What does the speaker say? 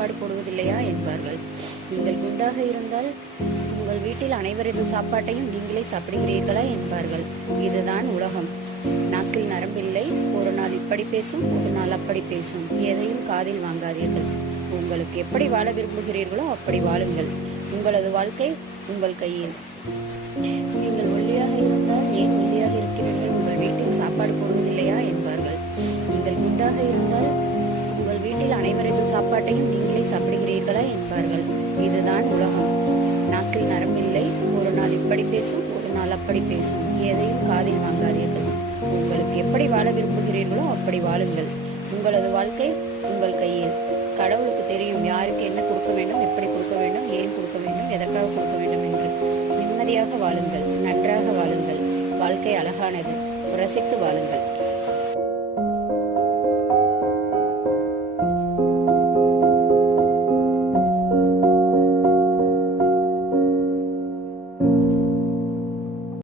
சாப்பாடு போடுவதில்லையா என்பார்கள். நீங்கள் குண்டாக இருந்தால் உங்கள் வீட்டில் அனைவரது சாப்பாட்டையும் நீங்களே சாப்பிடுகிறீர்களா என்பார்கள். இதுதான் உலகம். நாக்கில் நரம்பில்லை. ஒரு நாள் இப்படி பேசும், ஒரு நாள் அப்படி பேசும். எதையும் காதில் வாங்காதீர்கள். உங்களுக்கு எப்படி வாழ விரும்புகிறீர்களோ அப்படி வாழுங்கள். உங்களது வாழ்க்கை உங்கள் கையில். நீங்கள் ஒல்லியாக இருந்தால் ஏன் ஒல்லியாக இருக்கிறீர்கள், உங்கள் வீட்டில் சாப்பாடு போடுவதில்லையா என்பார்கள். நீங்கள் குண்டாக இருந்தால் உங்கள் வீட்டில் அனைவரது சாப்பாட்டையும் நீங்களே சாப்பிடுகிறீர்களா என்பார்கள். இதுதான் உலகம். நாக்கில் நரம்பில்லை. ஒரு நாள் இப்படி பேசும், ஒரு நாள் அப்படி பேசும். எதையும் காதில் வாங்காதீர்கள். உங்களுக்கு எப்படி வாழ விரும்புகிறீர்களோ அப்படி வாழுங்கள். உங்களது வாழ்க்கை உங்கள் கையில். கடவுளுக்கு தெரியும் யாருக்கு என்ன கொடுக்க வேண்டும், எப்படி கொடுக்க வேண்டும், ஏன் கொடுக்க வேண்டும், எதற்காக கொடுக்க வேண்டும் என்று. நிம்மதியாக வாழுங்கள். நன்றாக வாழுங்கள். வாழ்க்கை அழகானது. ரசித்து வாழுங்கள்.